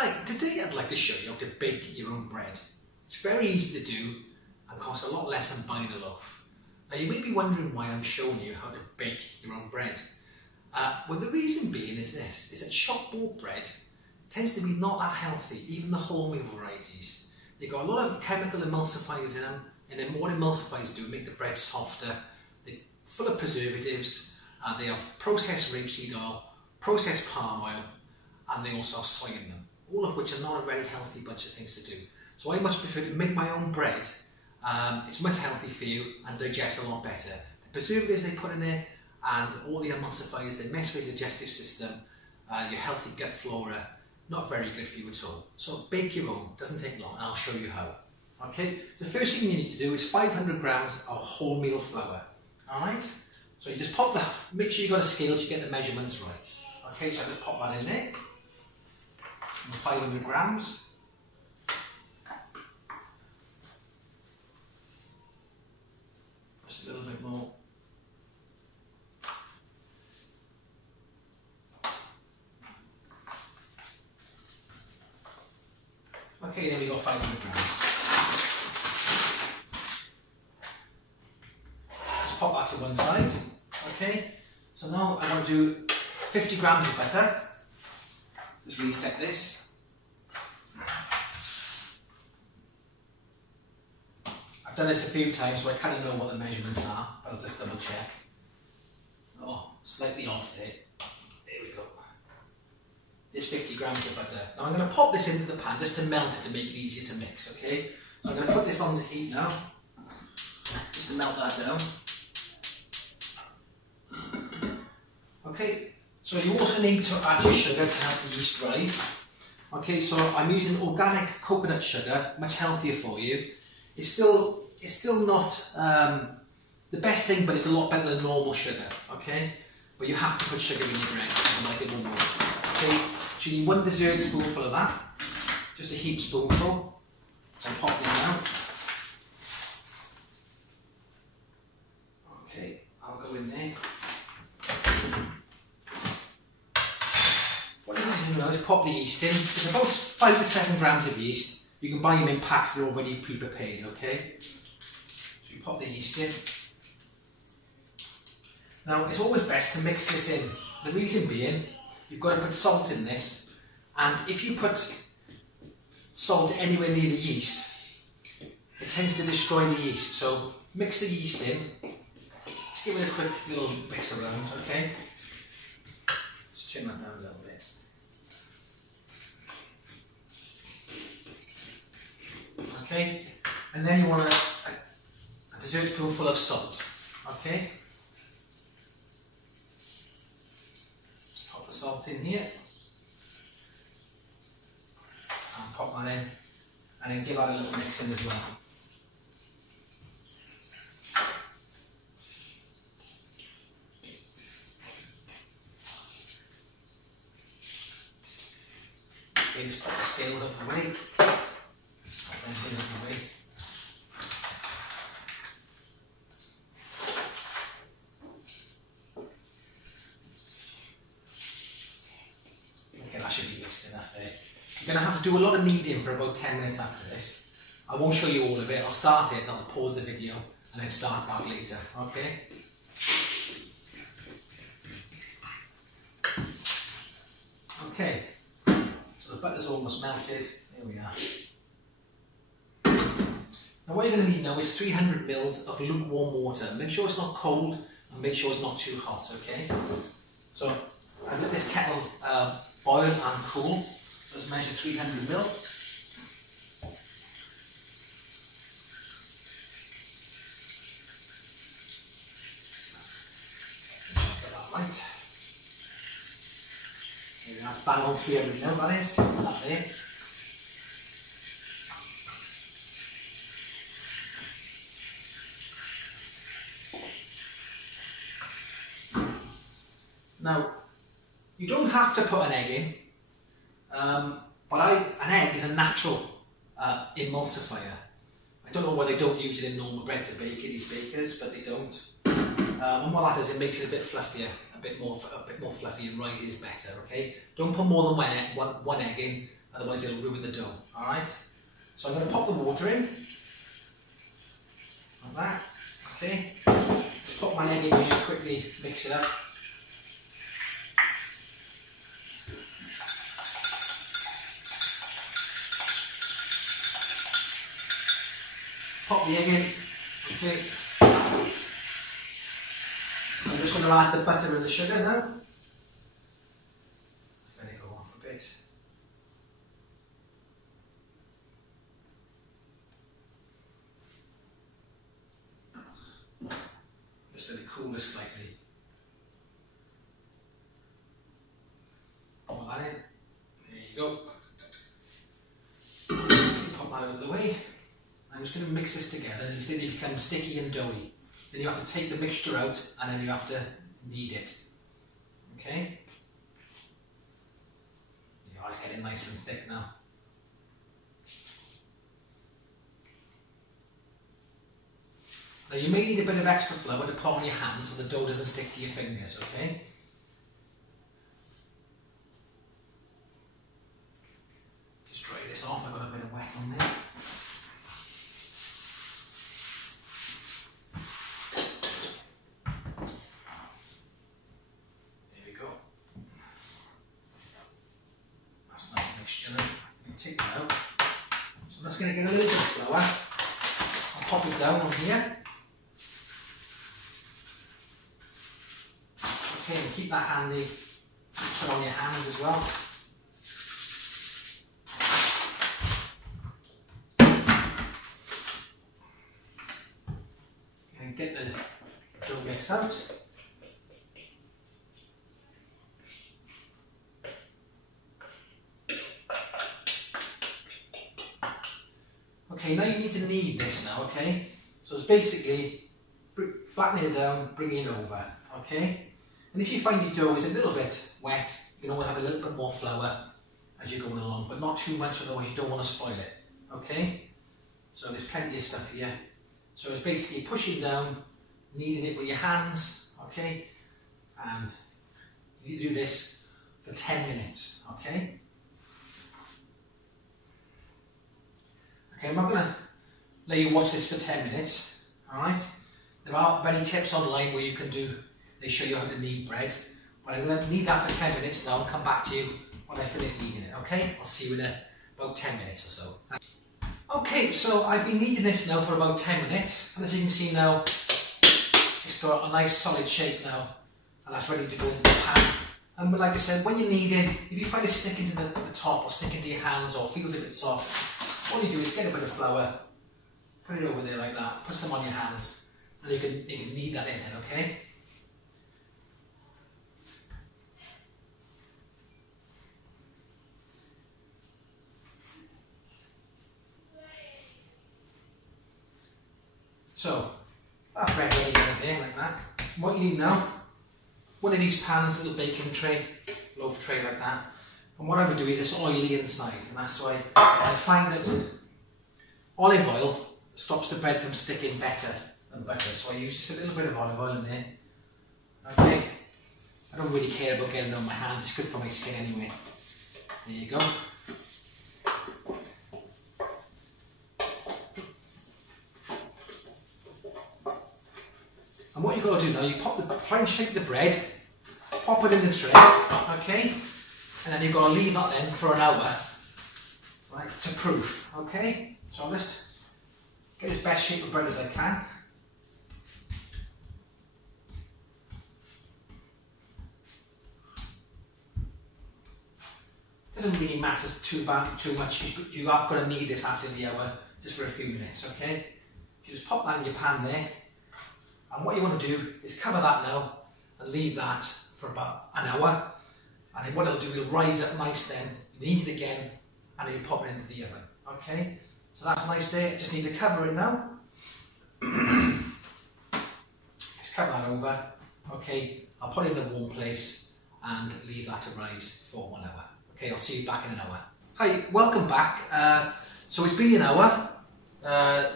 Hi, today I'd like to show you how to bake your own bread. It's very easy to do and costs a lot less than buying a loaf. Now you may be wondering why I'm showing you how to bake your own bread. Well, the reason being is this, is that shop bought bread tends to be not that healthy, even the wholemeal varieties. They've got a lot of chemical emulsifiers in them, and then what emulsifiers do make the bread softer. They're full of preservatives, they have processed rapeseed oil, processed palm oil, and they also have soy in them, all of which are not a very healthy bunch of things to do. So I much prefer to make my own bread. It's much healthy for you and digests a lot better. The preservatives they put in there and all the emulsifiers, they mess with your digestive system, your healthy gut flora, not very good for you at all. So bake your own, doesn't take long, and I'll show you how. Okay, the first thing you need to do is 500 grams of wholemeal flour. Alright, so you just pop the, make sure you've got a scale so you get the measurements right. Okay, so I just pop that in there. 500 grams. Just a little bit more. Okay, then we got 500 grams. Just pop that to one side. Okay, so now I'm going to do 50 grams of butter. Just reset this. I've done this a few times, so I kind of know what the measurements are, but I'll just double check. Oh, slightly off there. There we go. There's 50 grams of butter. Now I'm going to pop this into the pan just to melt it to make it easier to mix, okay? So I'm going to put this on to heat now, just to melt that down. Okay. So you also need to add your sugar to help the yeast rise. Okay, so I'm using organic coconut sugar, much healthier for you. It's still not the best thing, but it's a lot better than normal sugar. Okay, but you have to put sugar in your bread, otherwise it won't work. Okay, so you need 1 dessert spoonful of that, just a heaped spoonful. So I'm popping it out. Okay, I'll go in there. Is pop the yeast in. There's about 5 to 7 grams of yeast. You can buy them in packs, they're already pre-prepared, okay? So you pop the yeast in. Now it's always best to mix this in. The reason being, you've got to put salt in this, and if you put salt anywhere near the yeast, it tends to destroy the yeast. So mix the yeast in. Just give it a quick little mix around, okay? Just turn that down a little bit. Okay, and then you want a dessert spoonful of salt. Okay, pop the salt in here and pop that in, and then give that a little mix in as well. Okay, just put the scales up the way. Okay, that should be mixed enough there. You're going to have to do a lot of kneading for about 10 minutes after this. I won't show you all of it. I'll start it, I'll pause the video and then start back later. Okay? Okay. So the butter's almost melted. There we are. Now what you're going to need now is 300 ml of lukewarm water. Make sure it's not cold and make sure it's not too hot, okay? So I've let this kettle boil and cool. Let's measure 300 ml. Get that right. Maybe that's bang on 300 ml, that is. That there. Now, you don't have to put an egg in, but an egg is a natural emulsifier. I don't know why they don't use it in normal bread to bake it, these bakers, but they don't. And what that does, it makes it a bit fluffier, a bit more fluffy, and rises better. Okay, don't put more than one egg in, otherwise it'll ruin the dough. Alright? So I'm going to pop the water in, like that. Okay? Just put my egg in here, quickly mix it up. Pop the egg in. Okay. I'm just going to add the butter and the sugar now. Just let it go off a bit. Just let it cool just slightly. Put that in. There you go. Pop that out of the way. I'm just going to mix this together until it becomes sticky and doughy. Then you have to take the mixture out and then you have to knead it. Okay? Yeah, it's getting nice and thick now. Now you may need a bit of extra flour to put on your hands so the dough doesn't stick to your fingers, okay? Just dry this off, I've got a bit of wet on there. Take that out. So I'm just going to get a little bit of flour. I'll pop it down on here. Okay, and keep that handy. Put on your hands as well. And get the dough mix out. Okay, now you need to knead this now, okay? So it's basically flattening it down, bringing it over, okay? And if you find your dough is a little bit wet, you can always have a little bit more flour as you're going along, but not too much, otherwise you don't want to spoil it, okay? So there's plenty of stuff here. So it's basically pushing down, kneading it with your hands, okay? And you do this for 10 minutes, okay? Okay, I'm not going to let you watch this for 10 minutes, alright? There are many tips online where you can do, they show you how to knead bread, but I'm going to knead that for 10 minutes now and come back to you when I finish kneading it, okay? I'll see you in about 10 minutes or so. Okay, so I've been kneading this now for about 10 minutes, and as you can see now, it's got a nice solid shape now, and that's ready to go into the pan. And like I said, when you're kneading, if you find it sticking to the top or sticking to your hands or feels a bit soft, all you do is get a bit of flour, put it over there like that, put some on your hands, and you can knead that in then, okay? So, that bread ready right there like that. What you need now, one of these pans, little baking tray, loaf tray like that. And what I would do is it's oily inside, and that's why I find that olive oil stops the bread from sticking better than butter. So I use just a little bit of olive oil in there. Okay, I don't really care about getting it on my hands, it's good for my skin anyway. There you go. And what you've got to do now, you try and shape the bread, pop it in the tray, okay? And then you've got to leave that then for an hour, right, to proof, okay? So I'll just get as best shape of bread as I can. Doesn't really matter too much, you have got to knead this after the hour, just for a few minutes, okay? You just pop that in your pan there, and what you want to do is cover that now, and leave that for about an hour. And then what it'll do, it'll rise up nice then, you knead it again, and then you pop it into the oven, okay? So that's nice there, just need to cover it now. Just cover that over, okay? I'll put it in a warm place and leave that to rise for 1 hour. Okay, I'll see you back in an hour. Hi, welcome back. So it's been an hour.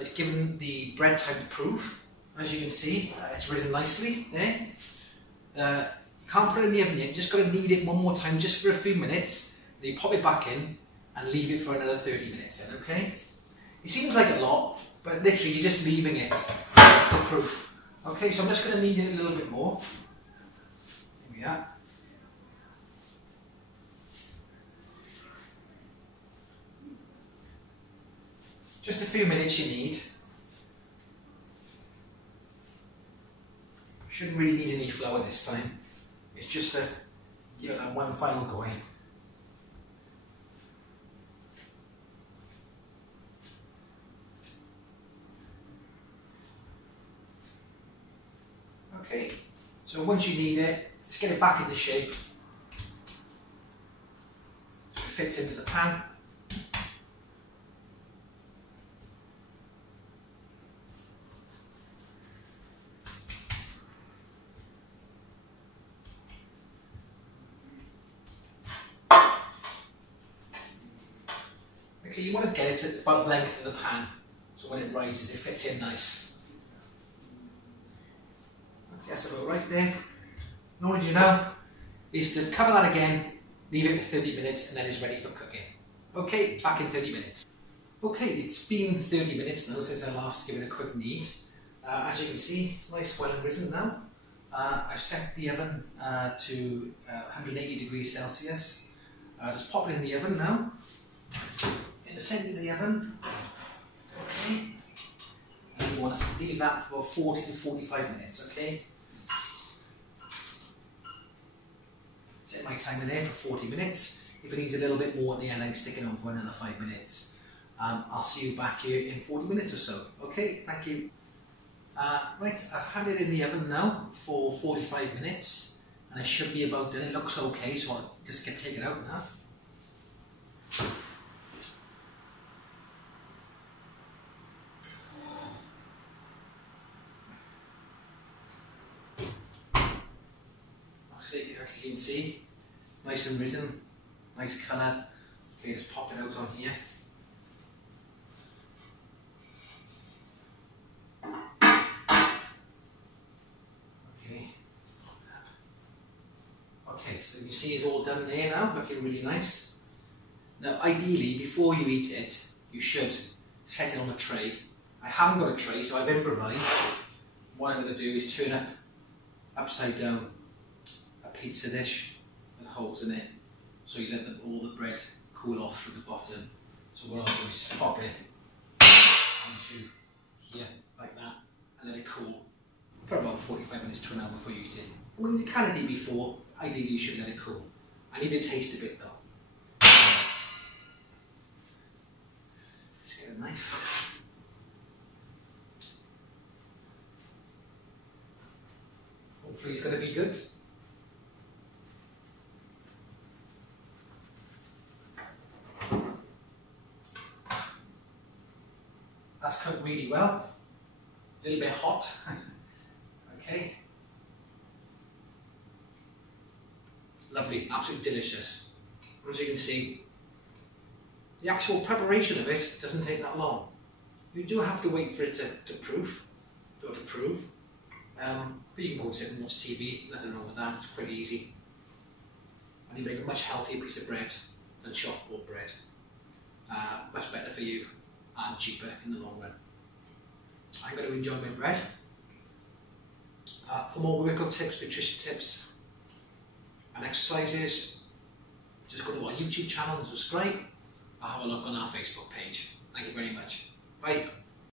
It's given the bread time to proof. As you can see, it's risen nicely there. You can't put it in the oven yet, you just got to knead it one more time just for a few minutes. Then you pop it back in and leave it for another 30 minutes then, okay? It seems like a lot, but literally you're just leaving it for proof. Okay, so I'm just going to knead it a little bit more. Here we are. Just a few minutes you need. Shouldn't really need any flour this time. It's just to give it that one final going. Okay, so once you knead it, let's get it back into shape. So it fits into the pan. Okay, you want to get it at about the length of the pan, so when it rises it fits in nice. Okay, that's about right there. And all you do now is to cover that again, leave it for 30 minutes and then it's ready for cooking. Okay, back in 30 minutes. Okay, it's been 30 minutes now since I last given it a quick knead. As you can see, it's nice, well and risen now. I've set the oven to 180 degrees Celsius. Just pop it in the oven now. In the centre of the oven, okay, and you want to leave that for about 40 to 45 minutes, okay. Set my timer there for 40 minutes. If it needs a little bit more at the end, I can stick it on for another 5 minutes. I'll see you back here in 40 minutes or so. Okay, thank you. Right, I've had it in the oven now for 45 minutes, and it should be about done. It looks okay, so I'll just take it out now. So you can see, nice and risen, nice colour. Okay, just pop it out on here. Okay. Okay, so you see it's all done there now, looking really nice. Now ideally, before you eat it, you should set it on a tray. I haven't got a tray, so I've improvised. What I'm going to do is turn it upside down. Pizza dish with holes in it, so you let all the bread cool off through the bottom. So what I'll do is pop it onto here like that and let it cool for about 45 minutes to an hour before you eat it. I mean, you can eat it before, ideally you should let it cool. I need to taste a bit though. Just get a knife. Hopefully it's going to be good. That's cooked really well, a little bit hot, okay, lovely, absolutely delicious. As you can see, the actual preparation of it doesn't take that long. You do have to wait for it to proof, but you can go and sit and watch TV, nothing wrong with that, it's pretty easy. And you make a much healthier piece of bread than shop bought bread, much better for you. And cheaper in the long run. I'm going to enjoy my bread. For more workout tips, nutrition tips and exercises, just go to our YouTube channel and subscribe. I'll have a look on our Facebook page. Thank you very much. Bye.